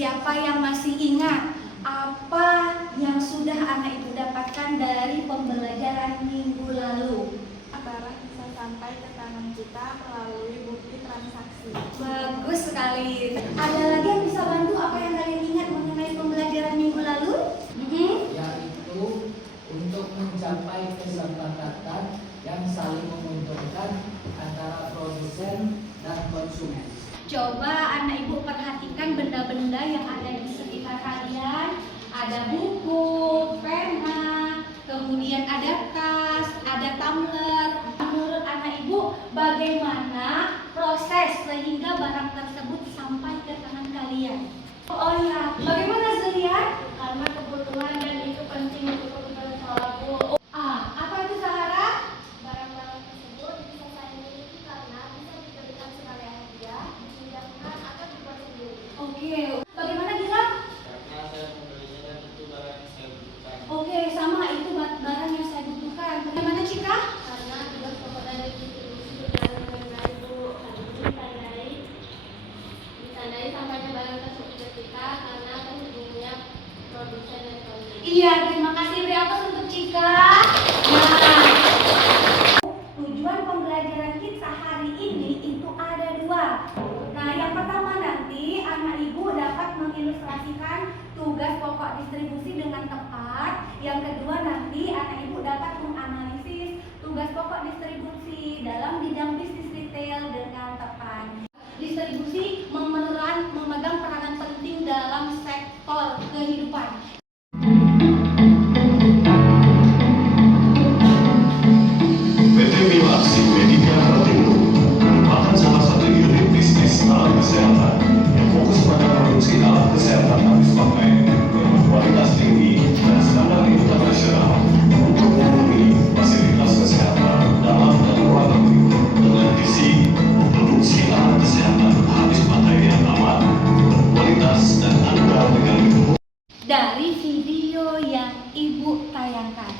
Siapa yang masih ingat apa yang sudah anak ibu dapatkan dari pembelajaran minggu lalu? Barang bisa sampai ke tangan kita melalui bukti transaksi. Bagus sekali. Ada lagi yang bisa bantu apa yang kalian ingat mengenai pembelajaran minggu lalu? Yaitu untuk mencapai kesepakatan yang saling menguntungkan antara produsen dan konsumen. Coba anak ibu perhatikan benda-benda yang ada di sekitar kalian. Ada buku, pena, kemudian ada tas, ada tumbler. Menurut anak ibu, bagaimana proses sehingga barang tersebut sampai ke tangan kalian? Oh ya, bagaimana Zulian? Karena kebutuhan dan itu penting untuk kebutuhan sekolahku. Apa itu Zahara? Barang-barang tersebut bisa saya miliki karena bisa diberikan sebagai hadiah, dipindahkan atau dibuat sendiri. Oke, bagaimana Gilang? Karena saya membelinya dan itu barang yang saya butuhkan. Oke, sama itu barang yang saya butuhkan. Bagaimana Cika? Karena tugas pokok dari distribusi berjalan dengan baik, Bu. Hal ini ditandai sampainya barang tersebut ke kita karena terhubungnya produsen dan konsumen. Iya, terima kasih beri aplaus untuk Cika. Nah, tujuan pembelajaran kita hari ini itu ada dua. Nah, yang pertama nanti anak ibu dapat mengilustrasikan tugas pokok distribusi dengan tepat. Yang kedua nanti anak ibu dapat menganalisis tugas pokok distribusi dalam bidang bisnis retail dengan tepat. Distribusi memegang peranan penting dalam sektor kehidupan. PT Milaksi Medica Hartindo merupakan salah satu unit bisnis alat kesehatan yang fokus pada produksi alat kesehatan habis pakai yang berkualitas tinggi dan standar internasional untuk memenuhi fasilitas kesehatan dalam dan luar negeri dengan visi memproduksi alat kesehatan habis pakai yang aman, berkualitas dan andal dengan lingkungan. Dari video yang ibu tayangkan,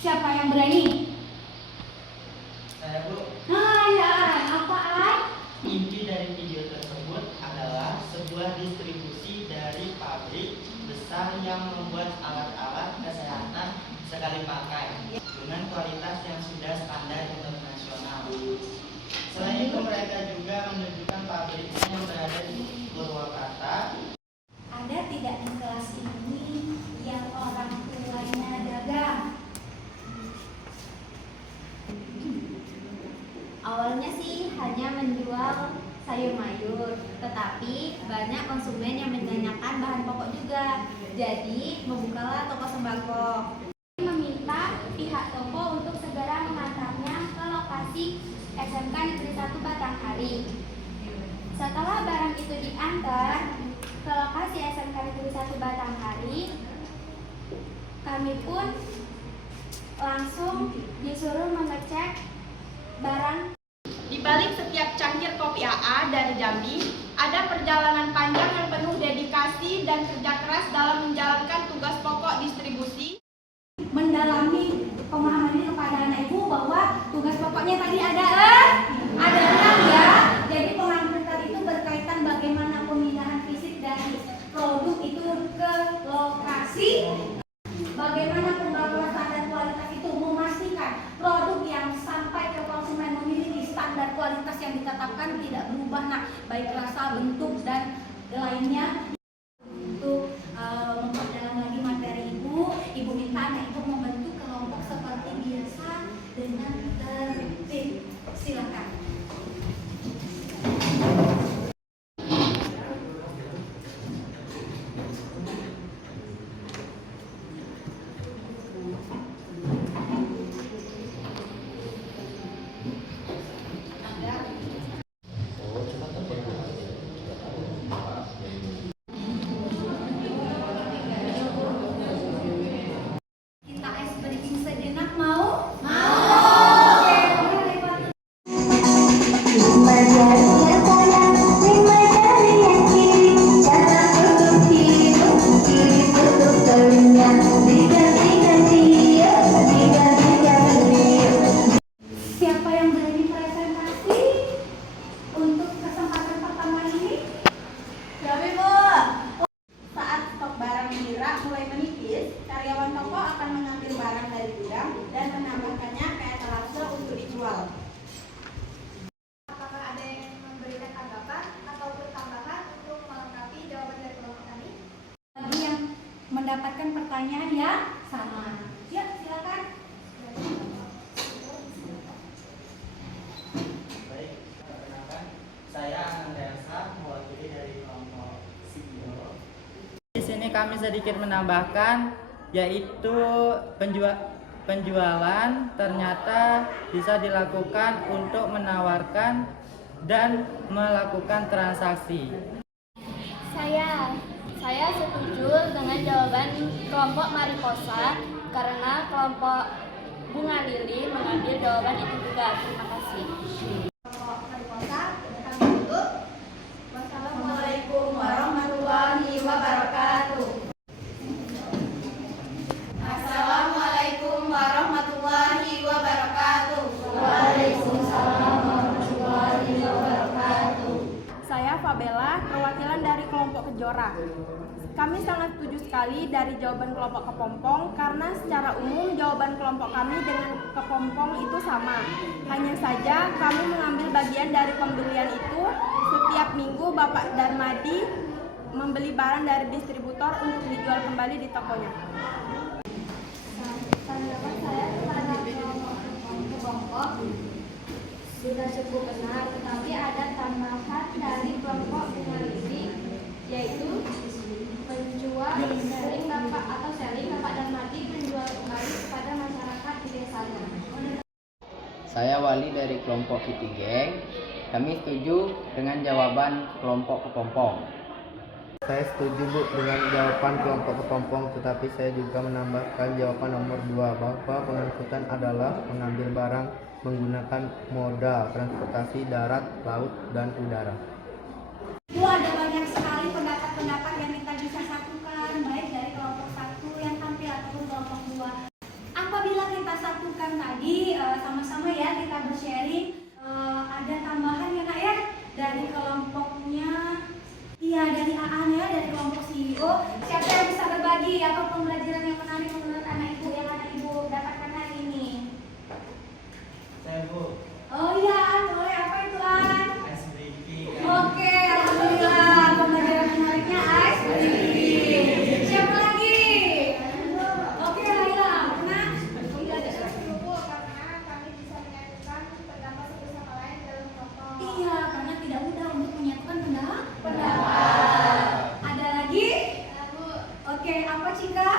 siapa yang berani? Saya Bu, Ya, apaan? inti dari video tersebut adalah sebuah distribusi dari pabrik besar yang membuat alat-alat kesehatan sekali pakai dengan kualitas yang sudah standar internasional. Selain itu mereka juga menunjukkan pabriknya yang berada di Purwakarta. Ada tidak di kelas ini yang orang tuanya dagang? Awalnya sih hanya menjual sayur mayur, tetapi banyak konsumen yang menanyakan bahan pokok juga. Jadi membukalah toko sembako. Meminta pihak toko untuk segera mengantarnya ke lokasi SMK Negeri 1 Batanghari. Setelah barang itu diantar ke lokasi SMK Negeri 1 Batanghari, kami pun langsung disuruh mengecek barang. Di balik setiap cangkir kopi AA dari Jambi, ada perjalanan panjang yang penuh dedikasi dan kerja keras dalam menjalankan tugas pokok distribusi. Mendalami pemahamannya kepada anak ibu bahwa tugas pokoknya tadi adalah ya. Jadi pemahaman tadi itu berkaitan bagaimana pemindahan fisik dari produk itu ke lokasi, bagaimana pembaruan standar kualitas itu memastikan produk yang sampai ke konsumen memiliki standar kualitas yang ditetapkan tidak berubah, baik rasa, bentuk dan lainnya. Untuk memperdalam lagi materi ibu minta anak ibu membentuk kelompok seperti biasa dengan tertib. Silakan. mendapatkan pertanyaan yang sama. Ya, silakan. Baik, perkenalkan, saya Anandasa, mewakili dari kelompok CEO. Di sini kami sedikit menambahkan, yaitu penjualan ternyata bisa dilakukan untuk menawarkan dan melakukan transaksi. Saya setuju dengan jawaban kelompok Mariposa karena kelompok Bunga Lili mengambil jawaban itu juga. Terima kasih. Kelompok Mariposa, kami tutup. Wassalamualaikum warahmatullahi wabarakatuh. Assalamualaikum warahmatullahi wabarakatuh. Waalaikumsalam warahmatullahi wabarakatuh. Saya Fabella, perwakilan dari kelompok Kejora. Kami sangat setuju sekali dari jawaban kelompok Kepompong karena secara umum jawaban kelompok kami dengan Kepompong itu sama. Hanya saja kami mengambil bagian dari pembelian itu. Setiap minggu Bapak Darmadi membeli barang dari distributor untuk dijual kembali di tokonya. Tanggapan saya kepada kelompok sudah cukup benar, tetapi ada tambahan dari kelompok Bunga Lili, yaitu penjual selling Bapak Darmadi menjual kembali kepada masyarakat di desanya. Saya Wali dari kelompok City Gang. Kami setuju dengan jawaban kelompok Kepompong. Saya setuju Bu dengan jawaban kelompok Kepompong, tetapi saya juga menambahkan jawaban nomor 2 bahwa pengangkutan adalah mengambil barang menggunakan moda transportasi darat, laut, dan udara. Bu, ada banyak sekali pendapat-pendapat yang kita bisa satukan, baik dari kelompok 1 yang tampil ataupun kelompok 2. Apabila kita satukan tadi, sama-sama ya kita bersharing, ada tambahan ya Kak ya, dari kelompoknya, iya dari AA ya, dari kelompok CEO. Siapa yang bisa berbagi apa pembelajaran yang menarik menurut anak ibu yang anak ibu dapatkan hari ini? Saya Bu, Oh iya, An, boleh, apa itu An? ice breaking. Oke, alhamdulillah pembelajaran menariknya ice breaking. Siapa lagi? Oke, Laila, pernah? Karena kami bisa menyatukan pendapat satu sama lain dalam kelompok. Iya, karena tidak mudah untuk menyatukan pendapat. Ada lagi? Oke, apa Cika?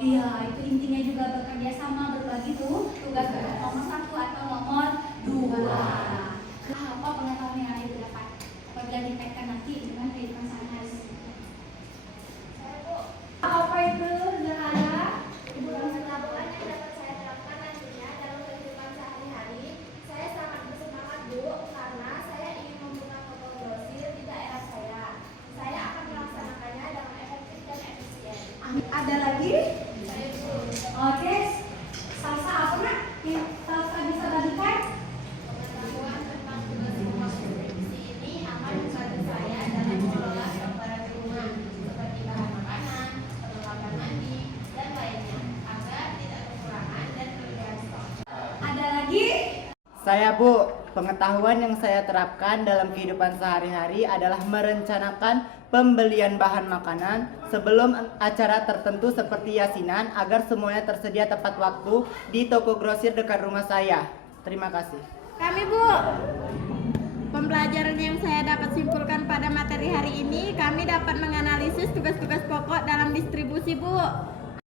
Iya, itu intinya juga bekerja sama, berbagi tuh tugas nomor 1 atau nomor 2. Apa pengetahuan yang Ibu dapat apabila dikaitkan nanti dengan kehidupan sehari-hari? Apa itu sederhana? Pengetahuan yang dapat saya terapkan nantinya dalam kehidupan sehari-hari, saya sangat bersemangat Bu, karena saya ingin membuka toko grosir di daerah saya. Saya akan melaksanakannya dengan efektif dan efisien. Ada lagi? Oke, Salsa apa nak? Yang Salsa bisa bagikan? Pengetahuan tentang tugas pokok distribusi ini akan membantu saya dalam mengelola stok barang di rumah, seperti bahan makanan, perlengkapan mandi, dan lainnya, agar tidak kekurangan dan kelebihan stok. Ada lagi? Saya Bu, pengetahuan yang saya terapkan dalam kehidupan sehari-hari adalah merencanakan pembelian bahan makanan sebelum acara tertentu seperti yasinan agar semuanya tersedia tepat waktu di toko grosir dekat rumah saya. Terima kasih. Kami Bu, pembelajaran yang saya dapat simpulkan pada materi hari ini, kami dapat menganalisis tugas-tugas pokok dalam distribusi Bu.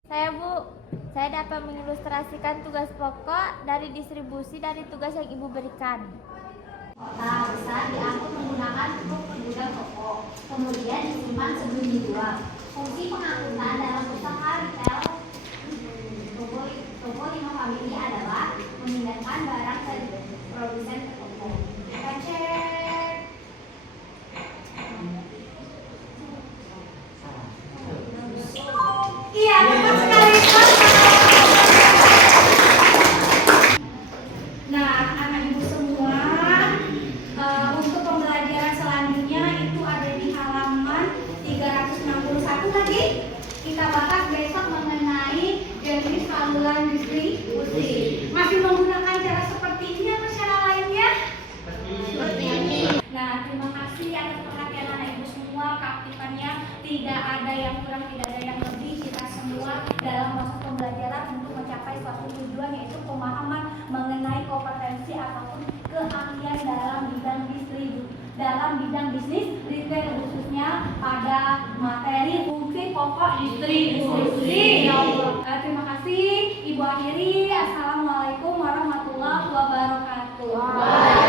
Saya Bu, saya dapat mengilustrasikan tugas pokok dari distribusi dari tugas yang Ibu berikan. Kota besar diangkut menggunakan truk pengguna toko, kemudian disimpan sebelum dijual. Fungsi pengangkutan dalam usaha retail toko Lima Family adalah memindahkan barang dari produsen ke toko. Kita cek. Iya, betul sekali. Nah, anak ibu semua, untuk pembelajaran selanjutnya itu ada di halaman 361 lagi. Kita bahas besok mengenai jenis saluran distribusi. Masih menggunakan cara seperti ini atau cara lainnya? Seperti ini. Nah, terima kasih atas perhatian anak ibu semua, keaktifannya. Tidak ada yang kurang, tidak ada yang lebih. Kita semua dalam proses pembelajaran untuk mencapai suatu tujuan, yaitu pemahaman mengenai kompetensi ataupun keahlian dalam bidang bisnis retail, khususnya pada materi fungsi pokok distribusi. Terima kasih. Ibu akhiri. Assalamualaikum warahmatullahi wabarakatuh.